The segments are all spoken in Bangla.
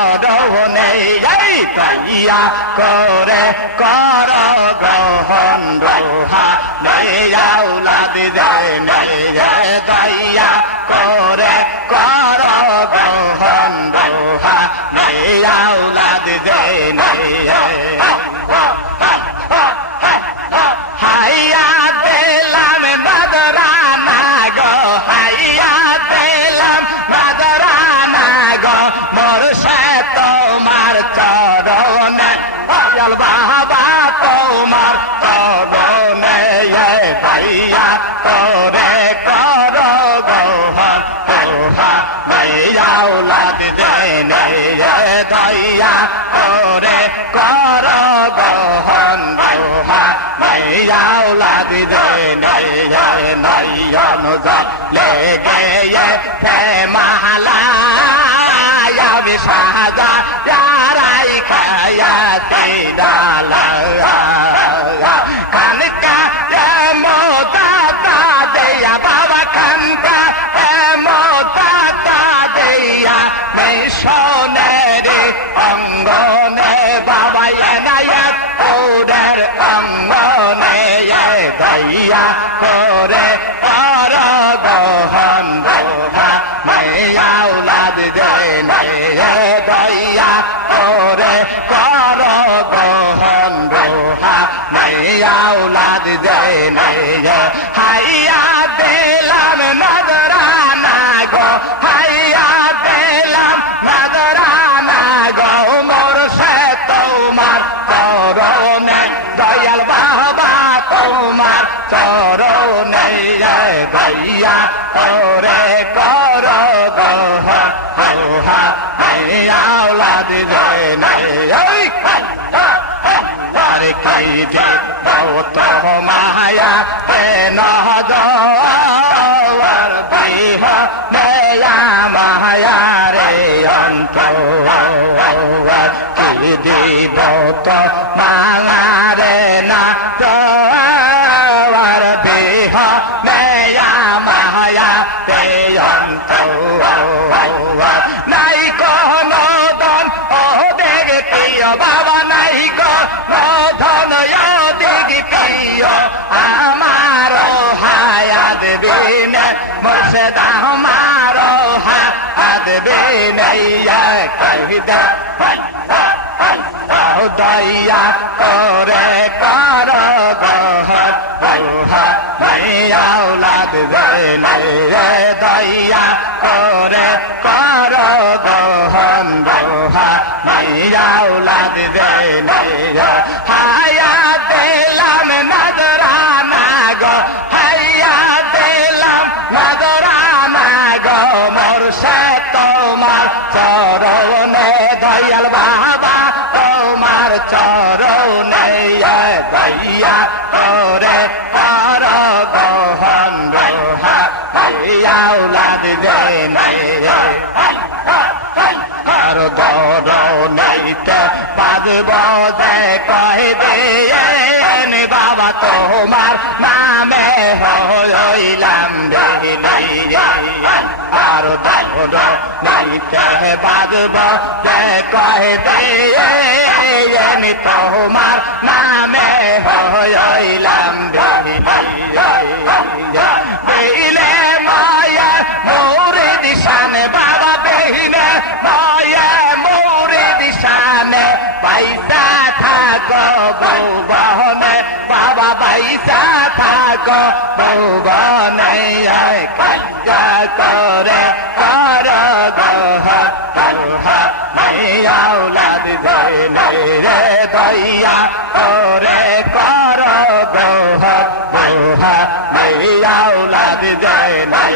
চরণে এই দয়া করে কর গ্রহণ রোহা আওলাদ দেনে দয়া করে কর গ্রহণ রোহা আওলাদ দেনে হাইয়া দিলাম নজরানা গো হাইয়া দিলাম নজরানা গো মোরশে তোমার চরণে দয়াল বাবা তোমার চরণে দয়া করে কর গ্রহণ রোহা আওলাদ দেনে দয়া করে কর গ্রহণ রোহা আওলাদ দেনে নয়ন জলে গিয়ে মালা আমি সাজা যারাই খায়াতে ডালা খানকা মোদাতা দেয়া বাবা খানকা মোদাতা দেয়া মিশনের অঙ্গনে বাবা এনায়াত ওদের অঙ্গনে দয়া করে কর গ্রহণ রোহা আওলাদ দেনে দয়া করে কর গ্রহণ রোহা আওলাদ দেনে হাইয়া দিলাম নজরানা গো হাইয়া দিলাম নজরানা গো মোরশে তোমার চরণে দয়াল বাবা তোমার চরণে দয়া করে কর গ্রহণ রোহা আওলাদ দেনে আরে কি যে তো মায়া নহর বিহ মেয়া মায়া রে অন্ত কি দিব তো মাঙারে না তোর বিহ মেয়া মায়া তে অন্ত নাই কোন দন ও দেখ প্রিয় বাবা নাই কোন ধন দিগ প্রিয় আমার হায়াত বিনে মুর্শিদ আমার হায়াত বিনে কহিদা দয়া করে কর গ্রহণ রোহা আওলাদ দেনে দয়া করে কর গ্রহণ রোহা আওলাদ দেনে হায়া দিলাম নজরানা গো হাইয়া দিলাম নজরানা গো মোরশে তোমার চরণে দয়াল বাবা তোমার চরণে দয়া করে কর গ্রহণ রোহা আওলাদ দেনে আর দরনেতে বাজব যে কহে দেন বাবা তোমার নামে হইলাম আর দরনেতে বাজব যে কহে দেন তোমার নামে হইলাম বেইলে মায়া মোরে দিশানে বাবা বেইলে মায়া মোরে দিশানে পয়সা থাকো বহনে বাবা পয়সা থাকো বহনে কাজা করে কর গ্রহণ আওলাদ দেনে দয়া করে কর গ্রহণ আওলাদ দেনে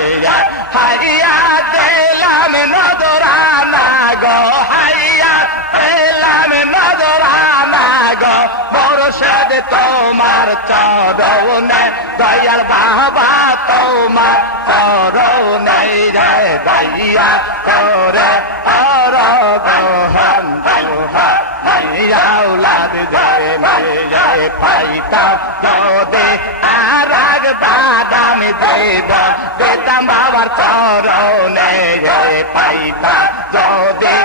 হাইয়া দিলাম নজরানা গো হাইয়া দিলাম নজরানা গো মোরশিদ তোমার চরণে দয়াল বাবা তোমার চরণে দয়া করে কর গ্রহণ আওলাদ দেনে পাইতাম যদি আরাগ বাদাম দেব দিতাম বাবার চরণে পাইতাম যদি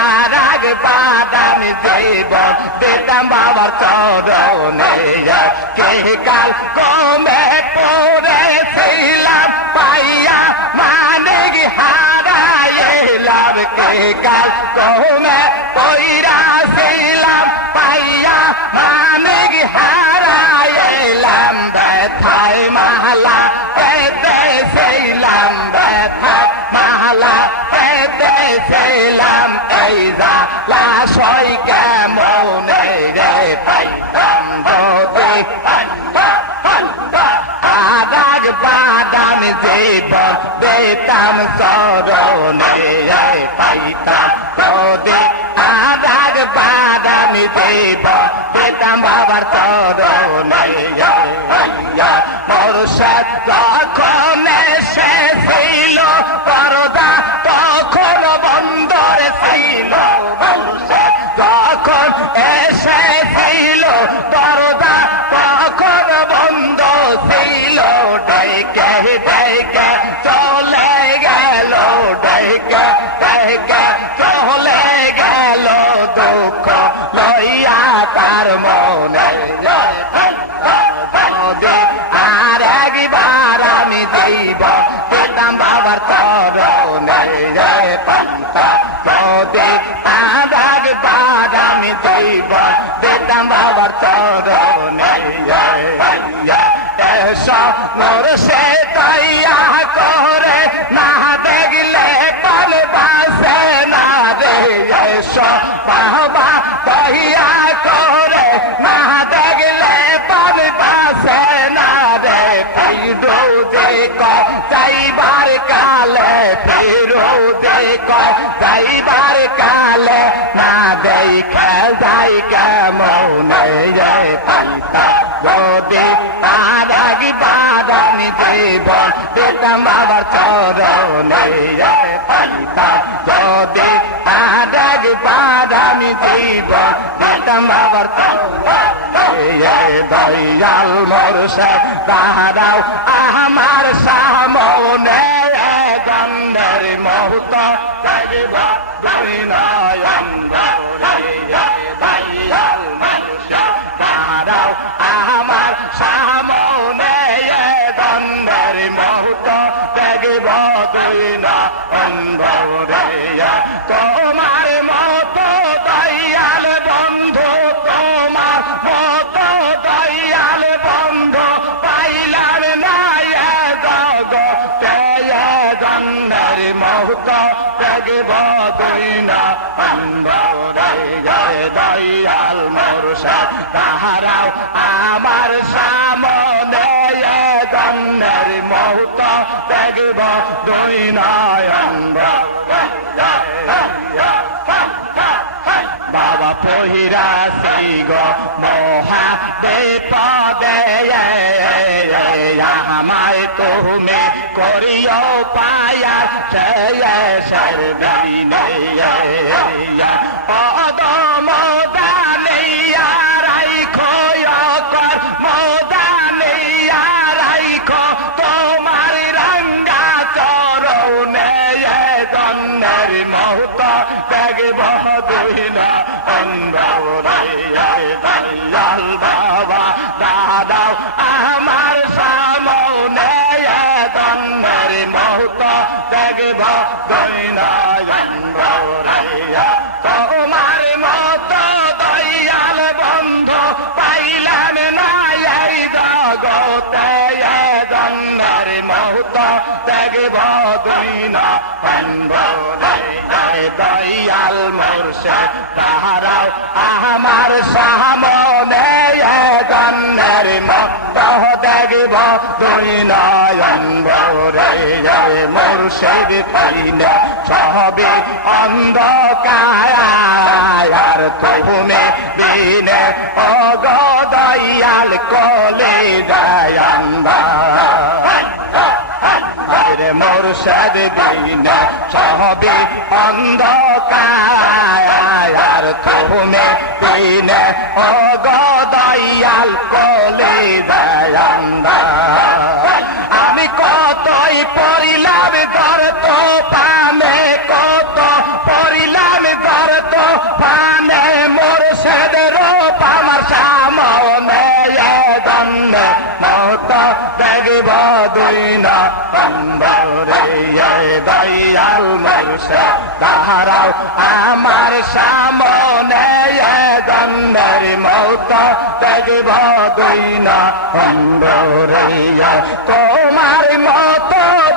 আরাগ বাদামি জীবন দিতাম বাবার চরণে কে কাল কমে পড়েছিলাম পাইয়া মানে হারাইলাম কে কাল কমে পইরাছিলাম পাইয়া মানে হারাইলাম ব্যথায় মালা পেতেছিলাম ব্যথায় মালা পেতেছিলাম এই জ্বালা সই কেমনে রে পাইতাম যদি আদাগ বাদামি জীবন দিতাম চরণে পাইতাম যদি আদাগ বাদামি জীবন দিতাম বাবার চরণে মুর্শিদ যখন এসেছিল পরদা তখন বন্দর ছিল মুর্শিদ যখন এসেছিল পরদা তখন বন্ধ ছিল ডেকে ডেকে চলে গেল ডেকে ডেকে চলে গেল দুঃখ লইয়া তার মনে আর একবার আমি দিব দিতাম বাবার চরণে পান্তা যদি আর একবার আমি দিব দিতাম বাবার চরণে এসব মোরশে তৈয়া করে না দেখলে পালে বাসে না রে এসব বাবা তৈয়া করে না দেখলে পালে বাসে না রে ফিরো দেখ যাইবার কালে ফিরো দেখ যাইবার কালে না দেখে যাই কেমনে পাইতা যদি আর একবার আমি জীবন দিতাম বাবার চরণে পাইতা যদি আর একবার আমি জীবন দিতাম বাবার চরণে দয়াল মুর্শিদ দাঁড়াও আমার সামনে গন্ধের মুহূর্ত থাকিব দুই নয়ন দয়াল মুর্শিদ দাঁড়াও আমার সামনে গন্ধের মুহূর্ত থাকিব দুই নয়ন তোমার মতো দয়াল বন্ধু তোমার মতো দয়াল বন্ধু পাইলাম না জগতে গন্ধের মুহূর্ত থাকিব দুই নয়ন দয়াল মুর্শিদ দাঁড়াও আমার সামনে গন্ধের মুহূর্ত থাকিব দুই নয়ন বাবা পহিরাছি গো মহাদেব দে আমায় তুমি করিও পায়া শেষের দিনে পদম দানিয়া রাইখো কর মোদানিয়া রাইখো তোমার রঙ্গা চরণে গন্ধের মুহূর্ত দেখব দুই নয়ন দয়াল বাবা দাদাও আমার সামনে গন্ধের মুহূর্ত দেখব দুই নয়ন তোমার মতো দয়াল বন্ধু পাইলাম না এই জগতে গন্ধের মুহূর্ত দেখব দুই নয়ন দয়াল মুর্শিদ দাঁড়াও আমার সামনে গন্ধের মুহূর্ত দেখব দুই নয়ন মুর্শিদ পাইলে সবে অন্ধকার তুমি বিনে অগো দয়াল কলে যায় রে মুর্শিদ বিনে সবে অন্ধকার তুমি বিনে অগো দয়াল কলে যায় আমি কতই পড়িলাম ধরত পামে কত পড়িলাম ধরত দেখব দুই না অন্ধরে দয়াল মুর্শিদ দাঁড়াও আমার সামনে জন্মের মৌত দেখব দুই না অন্ধরে তোমার মত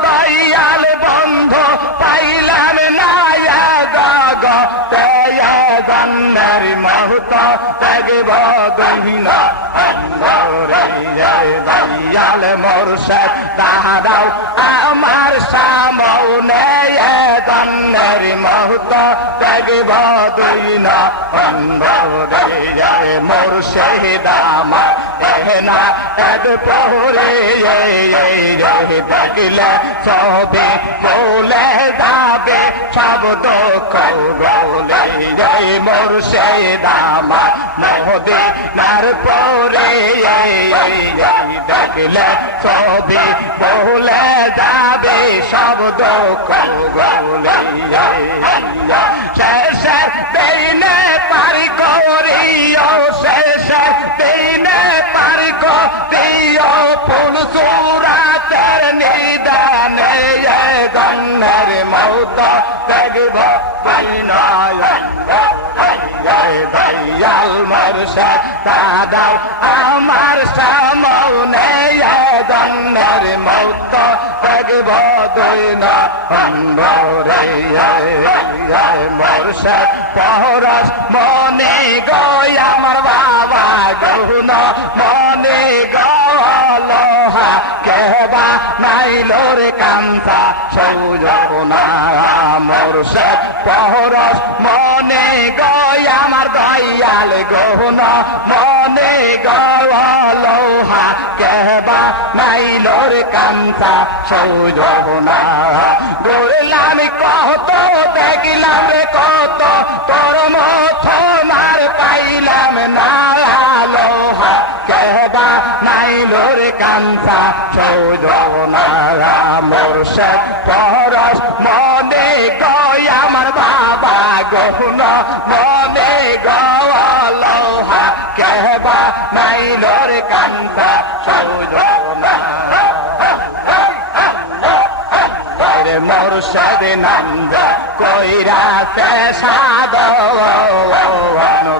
দয়াল বন্ধু পাইলাম না জগতে জন্মের মৌত দেখব দুই না অন্ধরে দয়াল মুর্শিদ দাঁড়াও আমার সামনে জন্মের মৌত দেখব দুই না অন্ধরে মুর্শিদ আমার এহনা এদ পহরে দেখলে সবে বলে যাবে সব দুঃখ বলে মুর্শিদ আমার মদিনার পরে দেখলে সবে বলে যাবে সব দুঃখ বলে শেষের দিনে পারি করিও শেষের দিনে পারি করিও ফুল সুরাতের নিদানে গন্নের মৌত দেখব দয়াল মুর্শিদ দাদাও আমার সামনে গন্নের মৌত দেখব দুই না অন্ধরে মুর্শিদ পরশ মনে গয় আমার বাবা গৌন মনে গলোহা কেবা নাইলোর কান্তা সৌজনা মুর্শিদ পরশ মনে গয় আমার দয়াল গৌন মনে গলোহা কেবা নাইলোর কান্তা সৌজনা গোরলাম কত দেখিলাম রে কত তোর মথমার পাইলাম না লোহা কেবা নাইলোর কান্তা সৌজনা মুর্শিদ পরশ মনে গয় আমার বাবা গৌন মনে গলোহা কেবা নাইলোর কান্তা সৌজনা মুর্শিদ নন্দ কইরা সে সাধন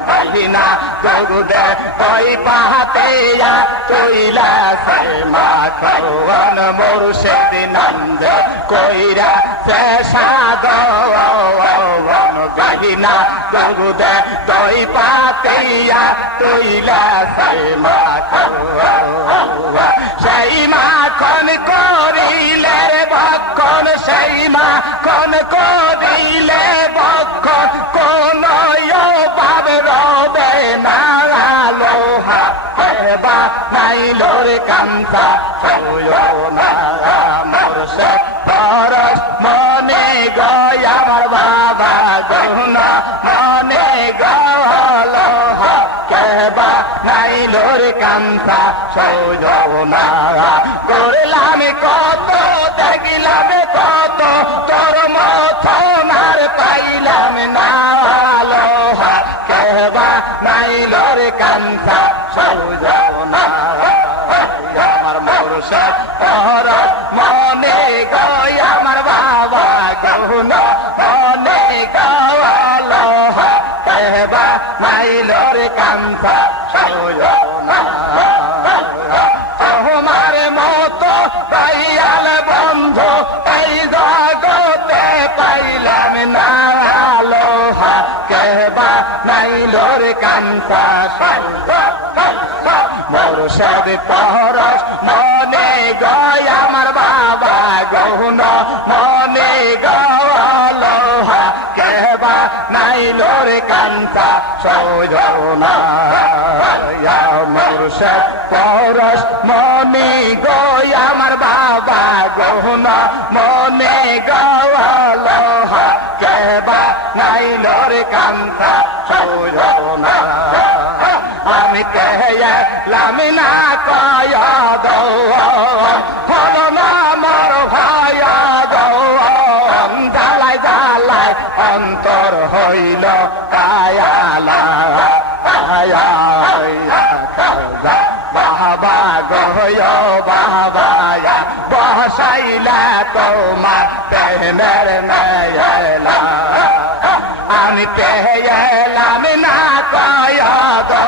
গহিনা দুদে ওই পাহাতেয়া তুইলা সে মাখন মুর্শিদ নন্দ কইরা সে সাধন গহিনা দুদে দই পাতেয়া তুইলা সে মাখন সেই মাখন করিলে বক্ষণ সেই মাখন করিলে বক্ষণ কোন ভাবে রবে না লোহা কেবা নাইলোর কান্তা সৌজনা মুর্শিদ পরশ মনে গয় আমার বাবা গৌন মনে গলোহা কেবা নাইলোর কান্তা সৌজনা করলাম কত দেখিলাম কত তোর মথমার পাইলাম না লোহা কেবা নাইলোর কান্তা সৌজনা আমার মুর্শিদ পরশ মনে গয় আমার বাবা গৌন মনে গলোহা কেবা নাইলোর কান্তা সৌজনা তোমার মতো দয়াল বন্ধু এই জগতে পাইলাম না লোহা কেবা নাইলোর কান্তা মুর্শিদ পরশ মনে গয় আমার বাবা গৌন মনে গলোহা কেবা নাইলোর কান্তা সৌজনা মুর্শিদ পরশ মনে গয় আমার বাবা গৌন মনে গলোহা কেবা নাইলোর কান্তা সৌজনা আমি কেলাম না কয় হলো না মর ভাই জ্বালায় জ্বালায় অন্তর হইল কায়ালা বাবা গয় তোমার প্রেমের মেলা আমি পেলাম না কয় গো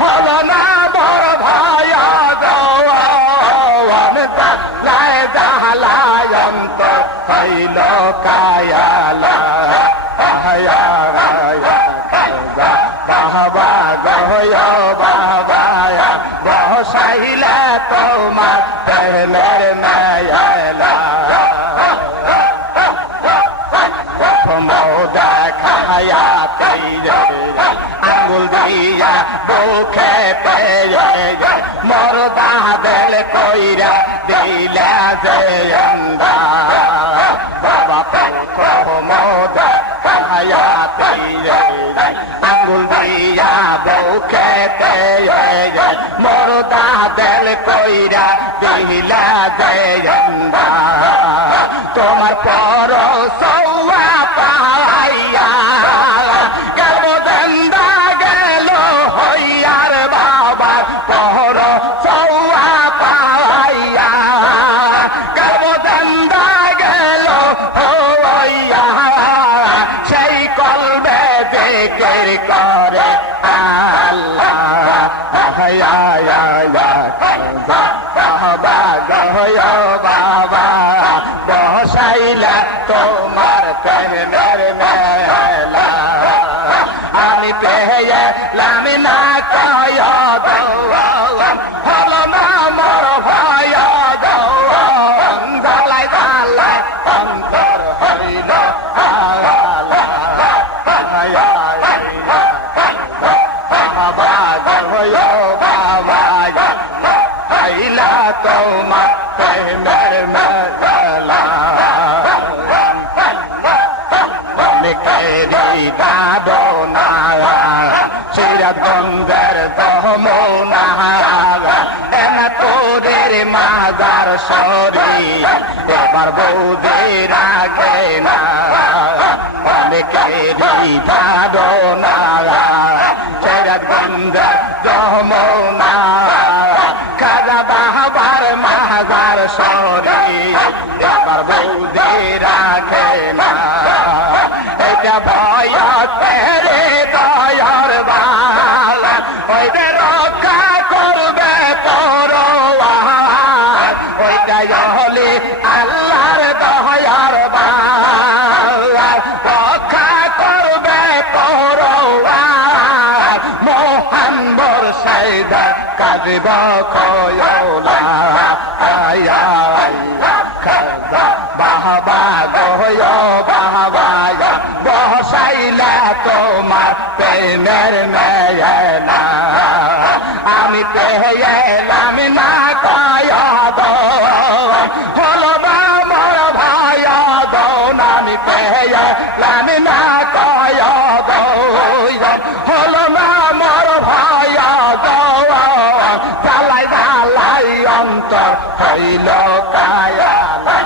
হলো না বড় ভাই গো আমি জালায় জালায় অন্তর হইল কায়ালা বাবা গয় বাবা বসাইলে তোমার প্রেমের মেলা দেখায়াতে আঙ্গুল দিয়া বুকে মরদা দেল কইরা দিলা যে বাবা মোদা খায়াতে আঙ্গুল দিয়া বুকে মরদা দেল কইরা দিলা যে তোমার পর সৌয়া পাইয়া গেল দন্দা গেল হইয়ার বাবার পর সৌয়া পাইয়া গেল দন্দা গেল হইয়া সেই কলবে জিকির করে আল্লাহ বাবা গয় বাবা বসাইলা তোমার প্রেমের মেলা আমি পেলাম না কয় গো হলো না মোর ভয় গো জালায় জালায় অন্তর হইল বাবা গয় বাবা আইলা তোমার প্রেমের মেলা অনেকেরই দাদনা সিরাজগঞ্জের দমনা এনা তোরের মাজার সরি এবার বৌদি রাখে না অনেকেরই দাদনা সিরাজগঞ্জের দমনা খাজা বাবার মাজার সরি এবার বৌদি রাখে না এটা ভয় তেরে দয়ার বাল ওইটা রক্ষা করবে পরোয়ার ওইটা হলে আল্লাহর দয়ার বাল রক্ষা করবে পরোয়ার মোহান বর্ষাইদার কাজব কয়লা আয়া বাবা গয় বাবা বসাইলা তোমার প্রেমের মেলা আমি পেলাম না কয় গো হলো না মোর ভাই গো আমি পেলাম না কয় গো হলো না মোর ভাই গো জালাই জালাই অন্তর হইল কায়ালা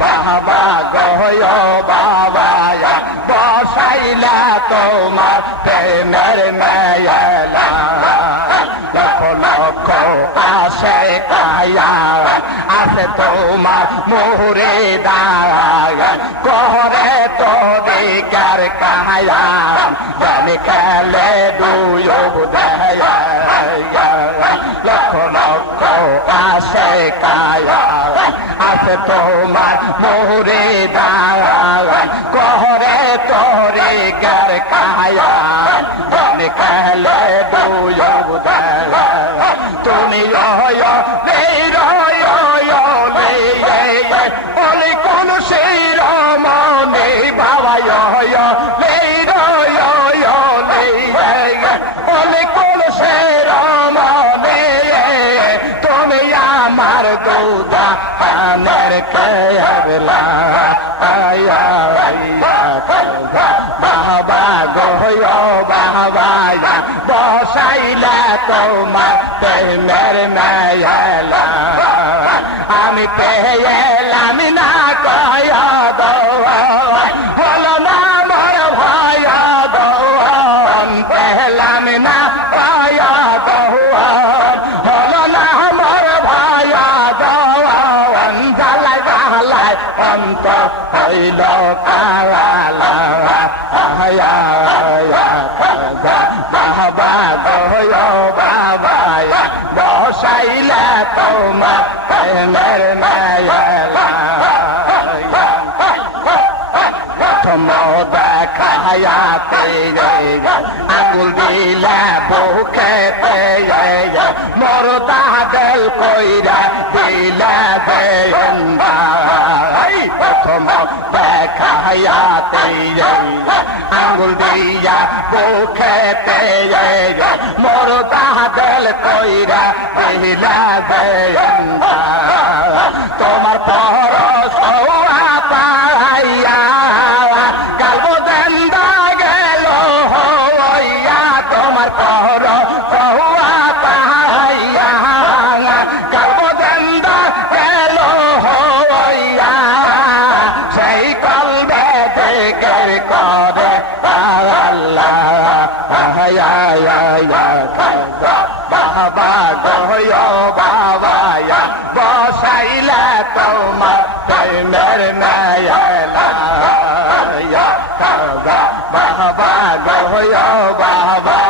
বাবা গয় বাবা বসাইলা তোমার প্রেমের মেলা লক্ষ লক্ষ আসে কায়া আসে তোমার মোহরে দায় কহরে তোরে কার কায়া জানি খেলে দুয় দেয় লক্ষ লক্ষ আসে কায়া আসে তোমার মোহরে দায় কহরে তোরে কার কায়া জানি খেলে দুয় দেয় তুমি বলে কোন সেই রমনে বাবা বলে কোন সেই রমনে তুমি আমার দুদা আনের কেবলা বাবা গয় বাবা বসাইলা তোমার প্রেমের মেলা আমি পেলাম না কয় গো হলো না মোর ভাই গো পেলাম না কয় গো হলো না মোর ভাই হইল কালা বাবা গয় বাবা বসাইলে তোমার প্রেমের মেলা দেখায়াতে আঙুল দিলে বুকেতে মোর দাদল কইরা দিলে প্রথম দেখায়াতে আঙুল দিয়া বুকেতে মোর দাদল কইরা দিলে তোমার পরশ পাইয়া কালব দেন্দা গেল হইয়া তোমার পর কহুয়া পাইয়া কালব দেন্দা গেল হইয়া সেই কলবে দিকের করে বাবা গয় বাবা বসাইলে তোমার প্রেমের মেলা বাবা গয় বাবা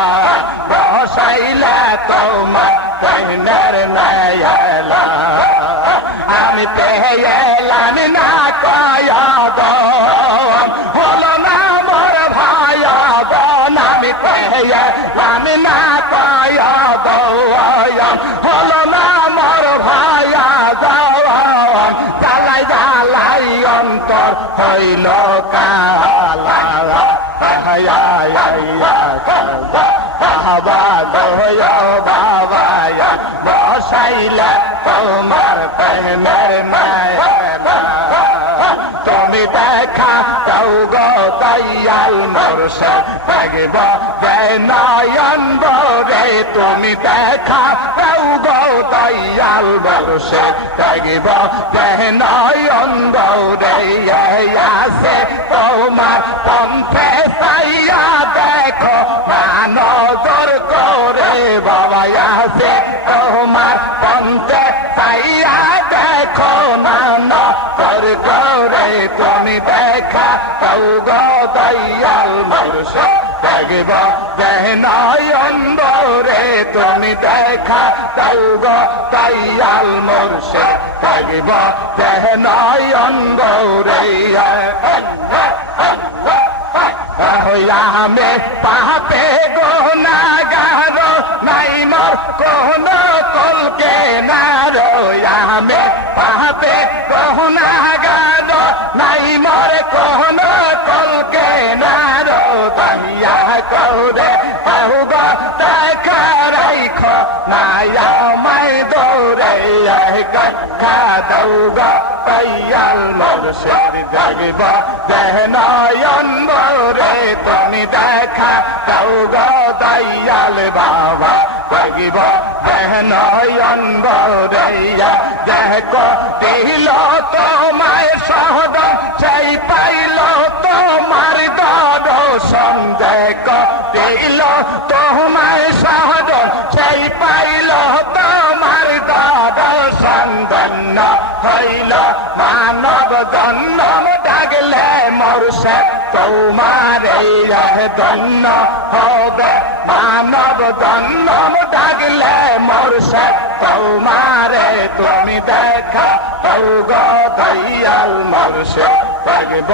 বসাইলে তোমার প্রেমের মেলা আমি পেলাম না কয় হলো না মোর ভাই আমি পেলাম না কয় হলো না মোর ভাই জ্বালাই জ্বালাই অন্তর হইল কালা বাবা গয় বাবা বসাইলে তোমার প্রেমের মেলা তুমি দেখা দাও গো দয়াল মুর্শিদ দেখব নয়ন বরে তুমি দেখা দাও গো দয়াল মুর্শিদ দেখব নয়ন বরে আসে তোমার পন্থে চাইয়া দেখো না নজর করে বাবা আসে তোমার পন্থে চাইয়া দেখো না নজর করে তুমি দেখা তাও গো দয়াল মুর্শিদ দেখব নয়ন বরে তুমি দেখা তাও গো দয়াল মুর্শিদ দেখব নয়ন বরে আমি পাপে গুনাহগার নাই মোর কোন কলকে না আমি পাপে গুনাহগার নাই মোর কোন কলকে না দয়া করে তাহু গো দেখা রাইখ না আমায় দৌড়ে দেখা দাও গো দয়াল মুর্শিদ দেখব নয়ন বরে তুমি দেখা দাও গো দয়াল বাবা দেখব নয়ন বরে দেখো দিল তোমায় সহদন সেই পাইল তোমার দর্শন দেখো দিল তোমায় সহদন সেই পাইল তোমার দর্শন ধন্য হইল মানব জন্ম ডাকলে মুর্শিদ তোমার ধন্য হবে মানব জন্ম ডাকলে মুর্শিদ তোমারে তুমি দেখা দাও গো দয়াল মুর্শিদ দেখব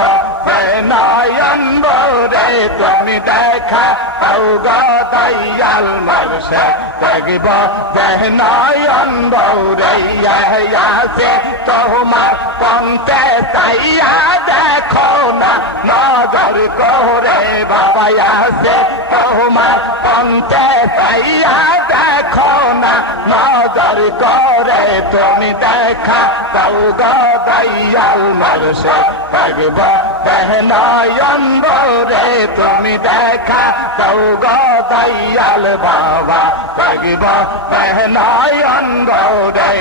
নয়ন বরে তুমি দেখা দাও গো দয়াল মুর্শিদ দেখব নয়ন বরে আসে তোমার পন্থে চাইয়া দেখো না নজর করে বাবা আসে তোমার পন্থে চাইয়া দেখো না নজর করে তুমি দেখা দাও গো দয়াল মুর্শিদ দেখব নয়ন বরে তুমি দেখা দাও গো দয়াল বাবা দেখব নয়ন বরে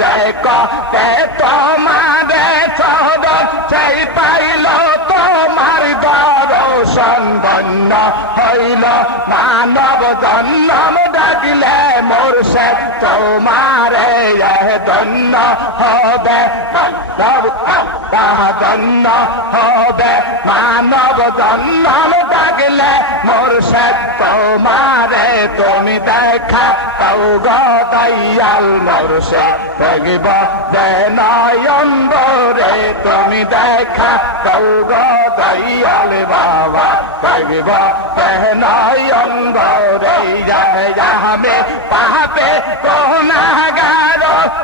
দেখো তোমারে চরণ সেই পাইল তোমার দর্শন ধন্য হইল মানব জন্ম ডাকিলে মোর মুর্শিদ তোমারে ধন্য হবে ধন্য হবে মানব জন্ম ডাকলে মুর্শিদ তোমারে তুমি দেখা তাও গো দয়াল মুর্শিদ দেখিব যে নয়ন ভরে তুমি দেখা তাও গো দয়াল বাবা দেখিব যে নয়ন ভরে আমি পাপে গুনাহগার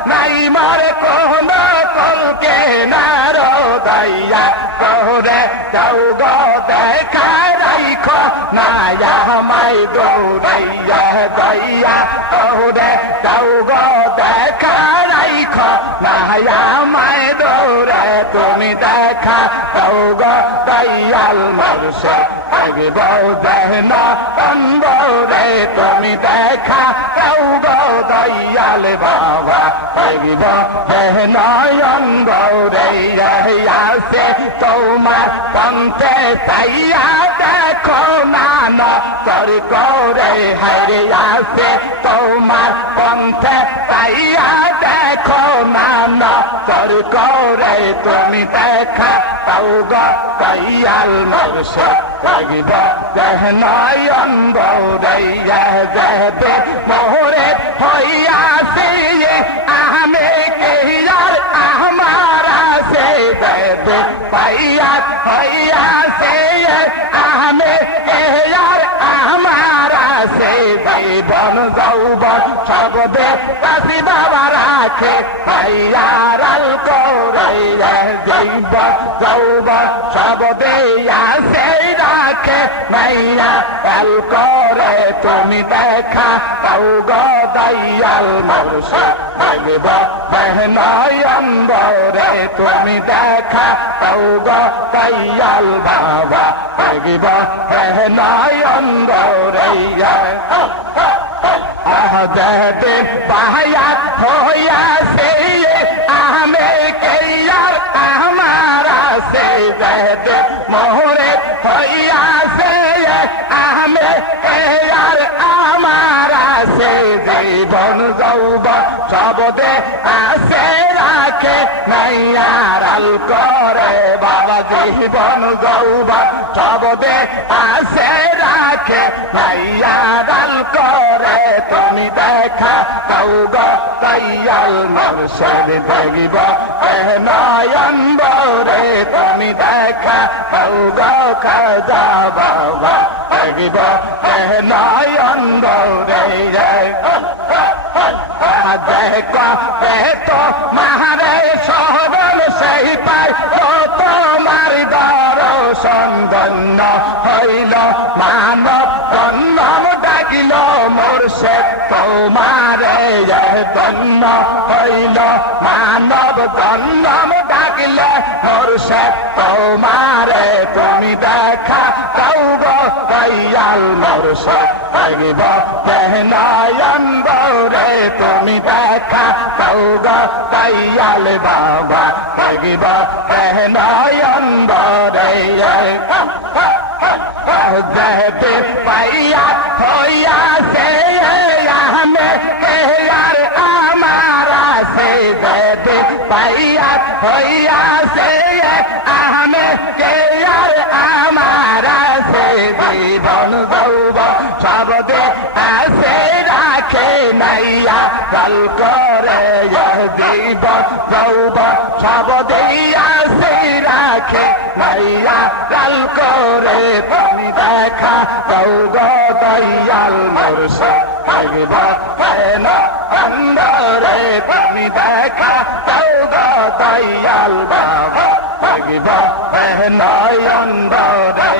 নাই মোর কোন কলকে নারো দয়া করে যাও গো দেখা রাইখো না আমায় দৌড়াইয়া দয়া করে যাও গো দেখা রাইখো না আমায় দৌড়ে তুমি দেখা যাও গো দয়াল মুর্শিদ দেখিব যেন অন্ধরে তুমি দেখা যাও গো দয়াল বাবা দেখিব যেন অন্ধরে আসে তোমার পন্থে চাইয়া দেখো না নজর করে হাইরে আসে তোমার পন্থে চাইয়া দেখো না নজর করে তুমি দেখা তাও গো দয়াল মুর্শিদ দেখিব যেন অন্ধরে যাবে মোরে হইয়াছে আমি কেয়ার আমার আছে দেবে পাইয়া হইয়াছে আমি কেয়ার আমার আছে জীবন যৌবন সবদে কাশি বাবা রাখে পাইয়ার আল করে জীবন যৌবন সবদে আছে রাখে মাইয়া আল করে তুমি দেখা তাও গো দয়াল মুর্শিদ দেখিব নয়ন ভরে তুমি দেখা তাও গো দয়াল বাবা দেখিব নয়ন ভরে যেদিন বাহায়াত হইয়াছে আমি কেয়ার আমার আছে যেদিন মোহরে হইয়াছে আমি কেয়ার আমার আছে জীবন যৌবন সবদে আছে রাখে নাইয়ার আল করে বাবা জীবন যৌবন সবদে আছে রাখে নাইয়ার আল করে তুমি দেখা তাও গো দয়াল মুর্শিদ দেখিব নয়ন ভরে তুমি দেখা তাও গো খাজা বাবা দেখিব নয়ন ভরে দেখো তো মারে সরল সেই পাই তোমার দর্শন ধন্য হইল মানব জন্ম ডাকিল মুর্শিদ তোমারে ধন্য হইল মানব জন্ম ডাকিলে মুর্শিদ তোমারে তুমি দেখা তাও গো দয়াল মুর্শিদ দেখিব নয়ন ভরে তুমি দেখা তাও গো দয়াল বাবা দেখিব নয়ন ভরে যেতে পাইয়া হইয়াছে আমি কেয়ার আমার আছে যেতে পাইয়া হইয়াছে আমি কেয়ার আমার আছে জীবন যৌবন সবদে আছে রাখে নাইয়া কাল করে জীবন যৌবন সবদে আছে রাখে নাইয়া কাল করে তুমি দেখা তাও গো দয়াল মুর্শিদ দেখিব অন্ধরে তুমি দেখা তাও গো দয়াল বাবা দেখিব নয়ন ভরে